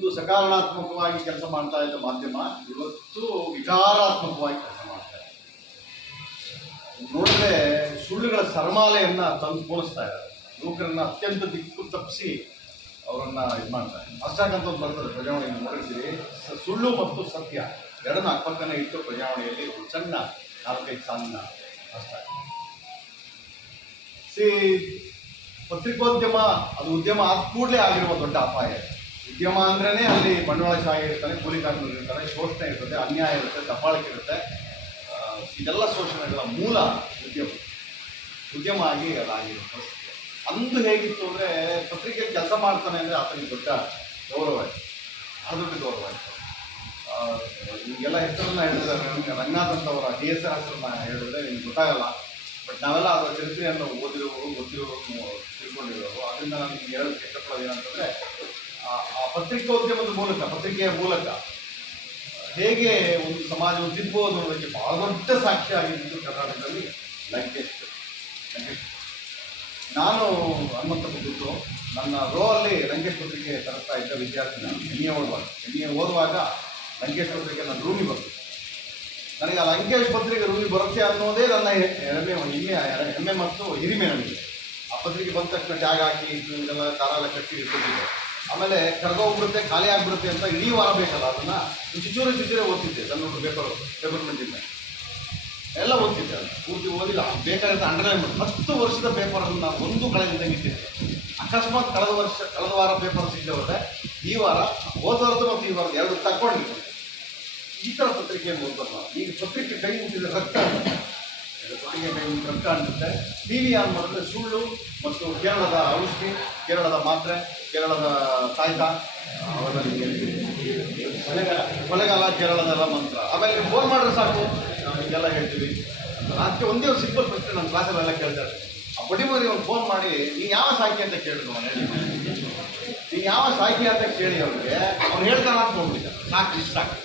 ಒಂದು ಸಕಾರಾತ್ಮಕವಾಗಿ ಕೆಲಸ ಮಾಡ್ತಾ ಇದ್ದ ಮಾಧ್ಯಮ ಇವತ್ತು ವಿಚಾರಾತ್ಮಕವಾಗಿ ಕೆಲಸ ಮಾಡ್ತಾ ಇದೆ. ನೋಡಿದ್ರೆ ಸುಳ್ಳುಗಳ ಸರಮಾಲೆಯನ್ನ ತಂದು ಪೋಲಿಸ್ತಾ ಇದ್ದಾರೆ. ಯುವಕರನ್ನ ಅತ್ಯಂತ ದಿಕ್ಕು ತಪ್ಪಿಸಿ ಅವರನ್ನ ಇದು ಮಾಡ್ತಾರೆ ಅಷ್ಟಾಗಂತ ಒಂದು ಬರ್ತದೆ ಪ್ರಜಾವಣೆಯನ್ನು ನೋಡಿರ್ತೀರಿ. ಸುಳ್ಳು ಮತ್ತು ಸತ್ಯ ಎರಡನ್ನ ಅಕ್ಕಪಕ್ಕನೇ ಇಟ್ಟು ಪ್ರಜಾವಣೆಯಲ್ಲಿ ಒಂದು ಸಣ್ಣ ನಾಲ್ಕೈದು ಸಾಲಿನ ಅಷ್ಟ ಸಿ, ಪತ್ರಿಕೋದ್ಯಮ, ಅದು ಉದ್ಯಮ ಆದ ಕೂಡಲೇ ಆಗಿರುವ ದೊಡ್ಡ ಅಪಾಯ. ಉದ್ಯಮ ಅಂದ್ರೇ ಅಲ್ಲಿ ಬಂಡವಾಳಶಾಹಿ ಇರ್ತಾನೆ ಕೂಲಿ ಕಾರ್ಮಿಕರು ಇರ್ತಾರೆ, ಶೋಷಣೆ ಇರ್ತದೆ ಅನ್ಯಾಯ ಇರುತ್ತೆ, ದಬ್ಬಾಳಿಕೆ ಇರುತ್ತೆ. ಇದೆಲ್ಲ ಶೋಷಣೆಗಳ ಮೂಲ ಉದ್ಯಮ. ಉದ್ಯಮ ಆಗಿ ಅದಾಗಿರೋ ಪರಿಸ್ಥಿತಿ. ಅಂದು ಹೇಗಿತ್ತು ಅಂದರೆ ಪತ್ರಿಕೆ ಕೆಲಸ ಮಾಡ್ತಾನೆ ಅಂದರೆ ಆತನಿಗೆ ದೊಡ್ಡ ಗೌರವ ಆಯಿತು ಆ ದೊಡ್ಡ ಗೌರವ ಆಯಿತು ನಿಮಗೆಲ್ಲ ಹೆಸರನ್ನ ಹೇಳಿದ್ರೆ ರಂಗನಾಥ್ ಅಂತವರ ಡಿ ಎಸ್ ಹೆಸರನ್ನ ಹೇಳಿದ್ರೆ ನಿಮ್ಗೆ ಗೊತ್ತಾಗಲ್ಲ. ಬಟ್ ನಾವೆಲ್ಲ ಅದರ ಚರಿತ್ರೆಯನ್ನು ಓದಿರೋರು ಗೊತ್ತಿರೋರು ತಿಳ್ಕೊಂಡಿರೋರು ಅದರಿಂದ ನಾನು ನಿಮ್ಗೆ ಹೇಳೋದಕ್ಕೆ ಇಷ್ಟಪಡೋದು ಏನಂತಂದರೆ ಆ ಪತ್ರಿಕೋದ್ಯಮದ ಮೂಲಕ, ಪತ್ರಿಕೆಯ ಮೂಲಕ ಹೇಗೆ ಒಂದು ಸಮಾಜವನ್ನು ತಿದ್ಬೋದು ಅನ್ನೋದಕ್ಕೆ ಬಹಳ ದೊಡ್ಡ ಸಾಕ್ಷಿ ಆಗಿದ್ದು ಕರ್ನಾಟಕದಲ್ಲಿ ಲಂಕೇಶ್ ಲಂಕೇಶ್. ನಾನು ಹನುಮಂತ ಬಿದ್ದು ನನ್ನ ರೋ ಅಲ್ಲಿ ಲಂಕೇಶ್ ಪತ್ರಿಕೆ ತರಿಸ್ತಾ ಇದ್ದ ವಿದ್ಯಾರ್ಥಿ ನಾನು. ಎನ್ ಎ ಓದುವಾಗ ಎನ್ ಎ ಓದುವಾಗ ಲಂಕೇಶ್ ಪತ್ರಿಕೆ ನನ್ನ ರೂಮಿಗೆ ಬಂತು. ನನಗೆ ಆ ಲಂಕೇಶ್ ಪತ್ರಿಕೆ ರೂಮಿ ಬರುತ್ತೆ ಅನ್ನೋದೇ ನನ್ನ ಹೆಮ್ಮೆ ಹೆಮ್ಮೆ ಹೆಮ್ಮೆ ಮತ್ತು ಹಿರಿಮೆ ನನಗೆ. ಆ ಪತ್ರಿಕೆ ಬಂದ ತಕ್ಷಣ ಜಾಗ ಹಾಕಿ ಇದನ್ನೆಲ್ಲ ದಾರ ಎಲ್ಲ ಕಟ್ಟಿ ಇಟ್ಕೊಂಡಿದ್ದೆ. ಆಮೇಲೆ ಕರ್ಗೋಗ್ಬಿಡುತ್ತೆ ಖಾಲಿ ಆಗ್ಬಿಡುತ್ತೆ ಅಂತ ಇಡೀ ವಾರ ಬೇಕಲ್ಲ ಅದನ್ನು? ಚುಚೂರು ಚುಚೂರೇ ಓದ್ತಿದ್ದೆ ಸಣ್ಣ ಪೇಪರ್ ಪೇಪರ್ಮೆಂಟಿಂದ ಎಲ್ಲ ಓದ್ತಿದ್ದೆ ಅದು ಪೂರ್ತಿ ಓದಿಲ್ಲ. ಬೇಕಾದಂತ ಅಂಡರ್ಲೈನ್ ಮಾಡಿ ಹತ್ತು ವರ್ಷದ ಪೇಪರನ್ನು ನಾನು ಒಂದು ಕಳೆದಿಂದ ಇಟ್ಟಿದ್ದೆ. ಅಕಸ್ಮಾತ್ ಕಳೆದ ವರ್ಷ, ಕಳೆದ ವಾರ ಪೇಪರ್ ಸಿಗದೆ ಈ ವಾರ, ಹೋದ ವಾರದ್ದು ಮತ್ತು ಈ ವಾರದ ಎರಡು ತಗೊಂಡಿದ್ದೆ ಈ ಥರ ಪತ್ರಿಕೆಯನ್ನು ಈಗ ಪತ್ರಿಕೆ ಕೈ ಮುಟ್ಟಿದ್ರೆ ರಕ್ತ ಪತ್ರಿಕೆ ಕೈ ಮುಟ್ಟಿದ್ರೆ ರಕ್ತ ಅನ್ನುತ್ತೆ ಟಿ ವಿ ಆನ್ ಮಾಡಿದ್ರೆ ಸುಳ್ಳು ಮತ್ತು ಕೇರಳದ ಔಷಧಿ ಕೇರಳದ ಮಾತ್ರೆ, ಕೇರಳದ ತಾಯ್ತ ಅವೆಲ್ಲ ಮಳೆಗಾಲ ಕೇರಳದೆಲ್ಲ ಮಂತ್ರ. ಆಮೇಲೆ ನೀವು ಫೋನ್ ಮಾಡಿದ್ರೆ ಸಾಕು. ನಾವು ಹೀಗೆಲ್ಲ ಹೇಳ್ತೀವಿ. ಅದಕ್ಕೆ ಒಂದೇ ಒಂದು ಸಿಂಪಲ್ ಪ್ರಶ್ನೆ ನಮ್ಮ ಕ್ಲಾಸಲ್ಲೆಲ್ಲ ಕೇಳ್ತಾರೆ. ಆ ಬಡಿ ಮರಿ ಒಂದು ಫೋನ್ ಮಾಡಿ, ನೀನು ಯಾವ ಸಾಹಿತಿ ಅಂತ ಕೇಳಿದ್ರು ನೀನು ಯಾವ ಸಾಹಿತಿ ಅಂತ ಕೇಳಿ ಅವ್ರಿಗೆ ಅವ್ನು ಹೇಳ್ತಾರೆ ಅಂತ ಹೋಗ್ಬಿಟ್ಟಿದ್ದಾರೆ. ಸಾಕು, ಇಷ್ಟ ಸಾಕು.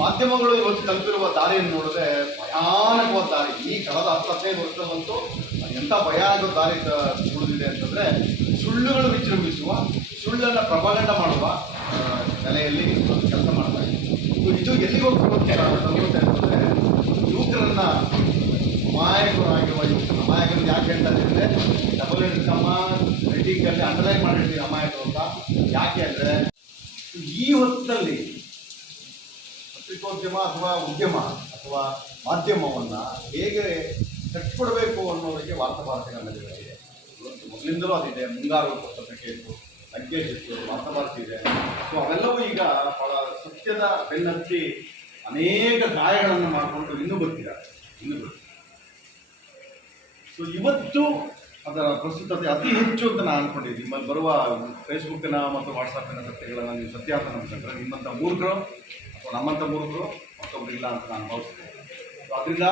ಮಾಧ್ಯಮಗಳು ಇವತ್ತು ತಲುಪಿರುವ ದಾರಿಯನ್ನು ನೋಡಿದ್ರೆ ಭಯಾನಕವಾದ ದಾರಿ. ಈ ಕಳೆದ ಹತ್ತು ಹದಿನೈದು ವರ್ಷದಲ್ಲಂತೂ ಎಂಥ ಭಯಾನಕ ದಾರಿ ಉಳಿದಿದೆ ಅಂತಂದ್ರೆ ಸುಳ್ಳುಗಳು ವಿಜೃಂಭಿಸುವ, ಸುಳ್ಳನ್ನು ಪ್ರಭಾಗಂಡ ಮಾಡುವ ನೆಲೆಯಲ್ಲಿ ಕೆಲಸ ಮಾಡ್ತಾ ಇದೆ. ಇದು ಎಲ್ಲಿಗೆ ಹೋಗ್ಬೇಕು ಅಂತ ಅಂತಂದ್ರೆ ಯುವಕರನ್ನ ಅಮಾಯಕರಾಗಿರುವ ಯುವಕರು. ಅಮಾಯಕರು ಯಾಕೆ ಹೇಳ್ತಾ ಡಬಲ್ ಇನ್ಕಮ್ ರೇಟಿಂಗಲ್ಲಿ ಅಂಡರ್ಲೈನ್ ಮಾಡಿರ್ತೀವಿ ಅಮಾಯಕರು ಅಂತ. ಯಾಕೆ ಅಂದರೆ ಈ ಹೊತ್ತಲ್ಲಿ ಪತ್ರಿಕೋದ್ಯಮ ಅಥವಾ ಉದ್ಯಮ ಅಥವಾ ಮಾಧ್ಯಮವನ್ನು ಹೇಗೆ ಕಟ್ಟಿಕೊಡ್ಬೇಕು ಅನ್ನೋದಕ್ಕೆ ವಾರ್ತಾಭಾರತಿಗಳ ನಡುವೆ ಇದೆ. ಇವತ್ತು ಮೊದಲಿಂದಲೂ ಅದಿದೆ. ಮುಂಗಾರು ಪತ್ರಿಕೆ ಇತ್ತು ಲಂಕೇಶ್ ಇತ್ತು ವಾರ್ತಾಭಾರತಿ ಇದೆ. ಸೊ ಅವೆಲ್ಲವೂ ಈಗ ಬಹಳ ಸತ್ಯದ ಬೆನ್ನತ್ತಿ ಅನೇಕ ಗಾಯಗಳನ್ನು ಮಾಡಿಕೊಂಡು ಇನ್ನೂ ಬರ್ತಿದ್ದಾರೆ. ಇನ್ನೂ ಬರ್ತಿದ್ದಾರೆ. ಸೊ ಇವತ್ತು ಅದರ ಪ್ರಸ್ತುತತೆ ಅತಿ ಹೆಚ್ಚು ಅಂತ ನಾನು ಅಂದ್ಕೊಂಡಿದ್ದೀನಿ ನಿಮ್ಮಲ್ಲಿ ಬರುವ ಫೇಸ್ಬುಕ್ಕಿನ ಮತ್ತು ವಾಟ್ಸಪ್ಪಿನ ಸತ್ಯಗಳನ್ನು ನೀವು ಸತ್ಯ ಅಂತ ನಂಬ್ಕೊಂಡ್ರೆ ನಿಮ್ಮಂಥ ಮೂರ್ಖರು ಅಥವಾ ನಮ್ಮಂಥ ಮೂರ್ಖರು ಮತ್ತೊಬ್ಬರಿಲ್ಲ ಅಂತ ನಾನು ಭಾವಿಸ್ತೇನೆ. ಸೊ ಅದರಿಂದ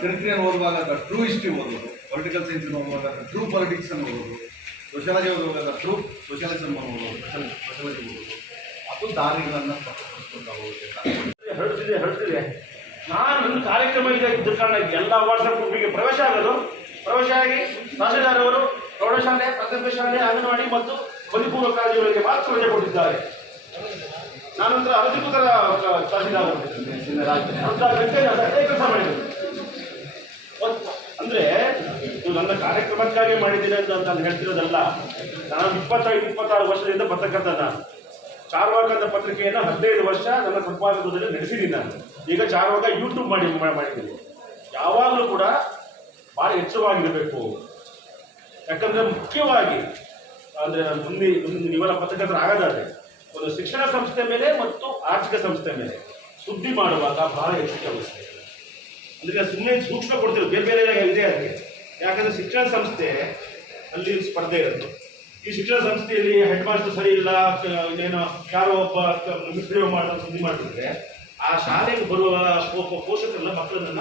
ಚರಿತ್ರೆಯನ್ನು ಓದುವಾಗ ಅದರ ಟ್ರೂ ಹಿಸ್ಟ್ರಿ ಓದೋದು ಪೊಲಿಟಿಕಲ್ ಸೈನ್ಸನ್ನು ಓದುವಾಗ ಅದರ ಟ್ರೂ ಪೊಲಿಟಿಕ್ಸನ್ನು ಓದೋದು ಸೋಷಿಯಾಲಜಿ ಓದುವಾಗ ಟ್ರೂ ಸೋಷಿಯಾಲಿಸಮ್ ಓದೋದು ಸೋಷಿಯಾಲಜಿ ಓದೋದು ಅದು ದಾರಿಗಳನ್ನು ಹೋಗುತ್ತೆ ಹೇಳ್ತಿದೆ ಹೇಳ್ತಿದೆ ನಾನು ಕಾರ್ಯಕ್ರಮ ಇದೆ ಇದ್ದ ಕಾರಣ ಎಲ್ಲ ವಾಟ್ಸಪ್ ಗ್ರೂಪಿಗೆ ಪ್ರವೇಶ ಆಗೋದು ಪ್ರವೇಶ ಆಗಿ ತಹಸೀಲ್ದಾರ್ ಅವರು ಪ್ರೌಢಶಾಲೆ, ಪ್ರಾಥಮಿಕ ಶಾಲೆ, ಅಂಗನವಾಡಿ ಮತ್ತು ಬಲಿಪೂರ್ವ ಕಾಲೇಜುಗಳಿಗೆ ಮಾತ್ರ ರಜೆ ಕೊಟ್ಟಿದ್ದಾರೆ. ನಾನಂತರ ಅಧಿಕೃತರ ತಹಸೀಲ್ದಾರ್ ಕೆಲಸ ಮಾಡಿದ್ರು ಅಂದ್ರೆ ಇದು ನನ್ನ ಕಾರ್ಯಕ್ರಮಕ್ಕಾಗಿ ಮಾಡಿದ್ದೀರಿ ಅಂತ ನಾನು ಹೇಳ್ತಿರೋದಲ್ಲ, ನಾನು ಇಪ್ಪತ್ತೈದು, ಇಪ್ಪತ್ತಾರು ವರ್ಷದಿಂದ ಪತ್ರಕರ್ತ ನಾನು. ಚಾರ್ವಾಕ ಅಂತ ಪತ್ರಿಕೆಯನ್ನು ಹದಿನೈದು ವರ್ಷ ನನ್ನ ಸಂಪಾದಕದಲ್ಲಿ ನಡೆಸಿದ್ದೀನಿ ನಾನು. ಈಗ ಚಾರ್ವಾಕ ಯೂಟ್ಯೂಬ್ ಮಾಡಿ, ಮಾಡಿದ್ದೀನಿ. ಯಾವಾಗಲೂ ಕೂಡ ಭಾಳ ಎಚ್ಚರವಾಗಿರಬೇಕು ಯಾಕಂದ್ರೆ ಮುಖ್ಯವಾಗಿ, ಅಂದ್ರೆ ಮುಂದೆ ಮುಂದೆ ನೀವೆಲ್ಲ ಪತ್ರಕರ್ತರು ಆಗೋದಾದ್ರೆ, ಒಂದು ಶಿಕ್ಷಣ ಸಂಸ್ಥೆ ಮೇಲೆ ಮತ್ತು ಆರ್ಥಿಕ ಸಂಸ್ಥೆ ಮೇಲೆ ಸುದ್ದಿ ಮಾಡುವಾಗ ಬಹಳ ಎಚ್ಚರಿಕೆ ವಹಿಸಬೇಕು ಅಂದ್ರೆ ಸುಮ್ಮನೆ ಸೂಕ್ಷ್ಮ ಕೊಡ್ತಿರೋ ಬೇರೆ ಬೇರೆ ಇದೆ ಅದಕ್ಕೆ ಯಾಕಂದ್ರೆ ಶಿಕ್ಷಣ ಸಂಸ್ಥೆ ಅಲ್ಲಿ ಸ್ಪರ್ಧೆ ಇರುತ್ತೆ ಈ ಶಿಕ್ಷಣ ಸಂಸ್ಥೆಯಲ್ಲಿ ಹೆಡ್ ಮಾಸ್ಟರ್ ಸರಿ ಇಲ್ಲ ಏನೋ ಯಾರೋ ಒಬ್ಬ ಮಿಸ್ಪ್ರಯೋಗ ಮಾಡೋ ಸುದ್ದಿ ಮಾಡ್ತಿದ್ರೆ, ಆ ಶಾಲೆಗೆ ಬರುವ ಒಬ್ಬ ಪೋಷಕರೆಲ್ಲ ಮಕ್ಕಳನ್ನ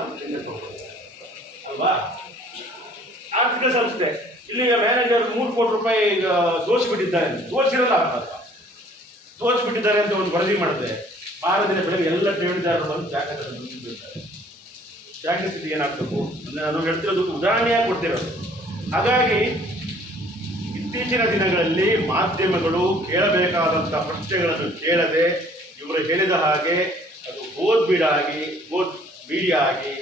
ಅಲ್ವಾ? ಆರ್ಥಿಕ ಸಂಸ್ಥೆ. ಇಲ್ಲಿ ಮ್ಯಾನೇಜರ್ ಮೂರು ಕೋಟಿ ರೂಪಾಯಿ ಈಗ ದೋಷಿಬಿಟ್ಟಿದ್ದಾರೆ ದೋಷಿರಲ್ಲ ದೋಷಿಬಿಟ್ಟಿದ್ದಾರೆ ಅಂತ ಒಂದು ವರದಿ ಮಾಡಿದೆ ಮಾರ ದಿನ ಬೆಳಗ್ಗೆ ಎಲ್ಲ ಠೇವಣಿದಾರರು ಬಂದು ಜಾಗೃತ ಬಂದಿದ್ದಾರೆ ಜಾಗೃತಿ ಏನಾಗಬೇಕು? ನಾನು ಹೇಳ್ತಿರೋದು ಉದಾಹರಣೆಯಾಗಿ ಕೊಡ್ತಿರೋದು. ಹಾಗಾಗಿ ಇತ್ತೀಚಿನ ದಿನಗಳಲ್ಲಿ ಮಾಧ್ಯಮಗಳು ಕೇಳಬೇಕಾದಂಥ ಪ್ರಶ್ನೆಗಳನ್ನು ಕೇಳದೆ ಇವರು ಹೇಳಿದ ಹಾಗೆ ಅದು ಓದ್ಬೀಡಾಗಿ ಗೋದ್ ಮೀಡಿಯಾ ಆಗಿ,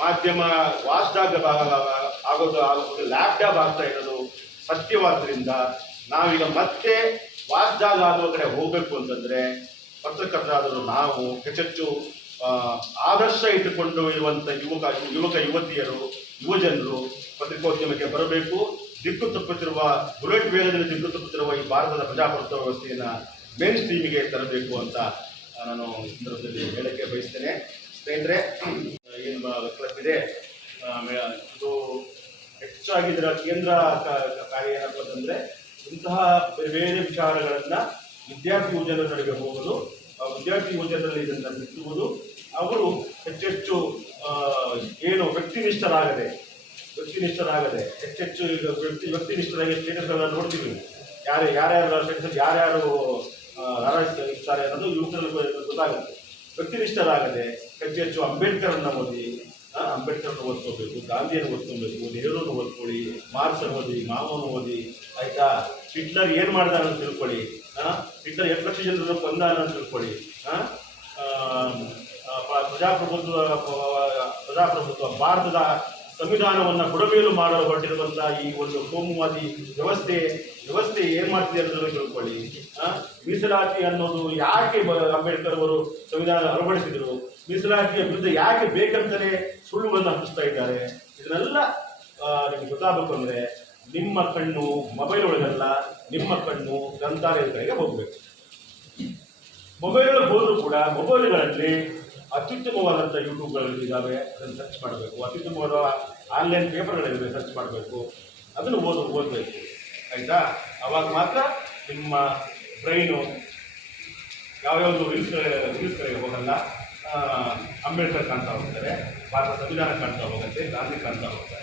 ಮಾಧ್ಯಮ ವಾಸ್ಡಾಗ್ ಆಗೋದು ಆಗೋದು ಲ್ಯಾಪ್ಟಾಪ್ ಆಗ್ತಾ ಇರೋದು ಸತ್ಯವಾದ್ರಿಂದ ನಾವೀಗ ಮತ್ತೆ ವಾಗ್ದಾಗ ಆಗುವ ಕಡೆ ಹೋಗಬೇಕು ಅಂತಂದ್ರೆ ಪತ್ರಕರ್ತರಾದರು ನಾವು ಹೆಚ್ಚೆಚ್ಚು ಆದರ್ಶ ಇಟ್ಟುಕೊಂಡು ಇರುವಂಥ ಯುವಕ ಯುವಕ ಯುವತಿಯರು, ಯುವಜನರು ಪತ್ರಿಕೋದ್ಯಮಕ್ಕೆ ಬರಬೇಕು. ದಿಕ್ಕು ತಪ್ಪುತ್ತಿರುವ, ಬುಲೆಟ್ ವೇಗದಲ್ಲಿ ದಿಕ್ಕು ತಪ್ಪುತ್ತಿರುವ ಈ ಭಾರತದ ಪ್ರಜಾಪ್ರಭುತ್ವ ವ್ಯವಸ್ಥೆಯನ್ನು ಮೇನ್ ಸ್ಟ್ರೀಮಿಗೆ ತರಬೇಕು ಅಂತ ನಾನು ಸಂದರ್ಭದಲ್ಲಿ ಹೇಳಕ್ಕೆ ಬಯಸ್ತೇನೆ. ಸ್ನೇಹಿತರೆ ಏನು ಕ್ಲಬ್ ಇದೆ ಆ, ಮೇ- ಇದು ಹೆಚ್ಚಾಗಿ ಇದರ ಕೇಂದ್ರ ಕಾರ್ಯ ಏನಪ್ಪ ಅಂತಂದ್ರೆ ಇಂತಹ ಬೇರೆ ವಿಚಾರಗಳನ್ನು ವಿದ್ಯಾರ್ಥಿ ಯುವಜನರ ಹೋಗಲು ವಿದ್ಯಾರ್ಥಿ ಯೋಜನೆಯಲ್ಲಿ ಇದನ್ನು ಬಿಟ್ಟುವುದು ಅವರು ಹೆಚ್ಚೆಚ್ಚು ಏನು ವ್ಯಕ್ತಿನಿಷ್ಠರಾಗದೆ ವ್ಯಕ್ತಿನಿಷ್ಠರಾಗದೆ, ಹೆಚ್ಚೆಚ್ಚು ಈಗ ವ್ಯಕ್ತಿ ವ್ಯಕ್ತಿನಿಷ್ಠರಾಗಿ ಸ್ಟೇಟಸ್ಗಳನ್ನು ನೋಡ್ತೀವಿ. ಯಾರು ಯಾರ್ಯಾರು ಸ್ಟೇಟಸ್ ಯಾರ್ಯಾರು ಇರ್ತಾರೆ ಅನ್ನೋದು ಯುವಕರಲ್ಲಿ ಗೊತ್ತಾಗುತ್ತೆ. ವ್ಯಕ್ತಿನಿಷ್ಠರಾಗದೆ, ಹೆಚ್ಚೆಚ್ಚು ಹೆಚ್ಚು ಅಂಬೇಡ್ಕರನ್ನ ಓದಿ ಆ, ಅಂಬೇಡ್ಕರ್ನ ಓದ್ಕೋಬೇಕು ಗಾಂಧಿಯನ್ನು ಓದ್ಕೊಬೇಕು ನೆಹರೂನ ಓದ್ಕೊಳ್ಳಿ ಮಾರ್ಕ್ಸ್ ಓದಿ ಮಾವನ ಓದಿ ಆಯ್ತಾ? ಹಿಟ್ಲರ್ ಏನು ಮಾಡ್ದ ಅಂತ ತಿಳ್ಕೊಳ್ಳಿ ಹಿಟ್ಲರ್ ಎಷ್ಟು ಲಕ್ಷ ಜನರನ್ನು ಕೊಂದ ಅಂತ ತಿಳ್ಕೊಳ್ಳಿ ಪ್ರಜಾಪ್ರಭುತ್ವ ಪ್ರಜಾಪ್ರಭುತ್ವ ಭಾರತದ ಸಂವಿಧಾನವನ್ನು ಬುಡಮೇಲು ಮಾಡಲು ಹೊರಟಿರುವಂತಹ ಈ ಒಂದು ಕೋಮುವಾದಿ ವ್ಯವಸ್ಥೆ ವ್ಯವಸ್ಥೆ ಏನ್ ಮಾಡ್ತಿದೆ ಅನ್ನೋದನ್ನು ತಿಳ್ಕೊಳ್ಳಿ ಮೀಸಲಾತಿ ಅನ್ನೋದು ಯಾಕೆ ಅಂಬೇಡ್ಕರ್ ಅವರು ಸಂವಿಧಾನ ಅಳವಡಿಸಿದರು? ಮೀಸಲಾತಿಯ ವಿರುದ್ಧ ಯಾಕೆ ಬೇಕಂತಲೇ ಸುಳ್ಳುಗಳನ್ನು ಹಂಚ್ತಾ ಇದ್ದಾರೆ. ಇದನ್ನೆಲ್ಲ ನಿಮ್ಗೆ ಗೊತ್ತಾಗಬೇಕು ಅಂದ್ರೆ ನಿಮ್ಮ ಕಣ್ಣು ಮೊಬೈಲ್ ಒಳಗಲ್ಲ, ನಿಮ್ಮ ಕಣ್ಣು ಗ್ರಂಥಾಲಯದ ಕಡೆಗೆ ಹೋಗ್ಬೇಕು ಮೊಬೈಲ್ ಹೋದರೂ ಕೂಡ ಮೊಬೈಲ್ಗಳಲ್ಲಿ ಅತ್ಯುತ್ತಮವಾದಂಥ ಯೂಟ್ಯೂಬ್ಗಳಲ್ಲಿ ಇದ್ದಾವೆ ಅದನ್ನು ಸರ್ಚ್ ಮಾಡಬೇಕು. ಅತ್ಯುತ್ತಮವಾದ ಆನ್ಲೈನ್ ಪೇಪರ್ಗಳಿದ್ದಾವೆ ಸರ್ಚ್ ಮಾಡಬೇಕು. ಅದನ್ನು ಓದು, ಓದಬೇಕು. ಆಯಿತಾ? ಅವಾಗ ಮಾತ್ರ ನಿಮ್ಮ ಬ್ರೈನು ಯಾವ್ಯಾವುದು ರೀಲ್ಸ್ ರೀಲ್ಸ್ಗಳಿಗೆ ಹೋಗಲ್ಲ. ಅಂಬೇಡ್ಕರ್ ಕಾಣ್ತಾ ಹೋಗ್ತಾರೆ ಭಾರತ ಸಂವಿಧಾನ ಕಾಣ್ತಾ ಹೋಗುತ್ತೆ ಗಾಂಧಿ ಕಾಣ್ತಾ ಹೋಗ್ತಾರೆ.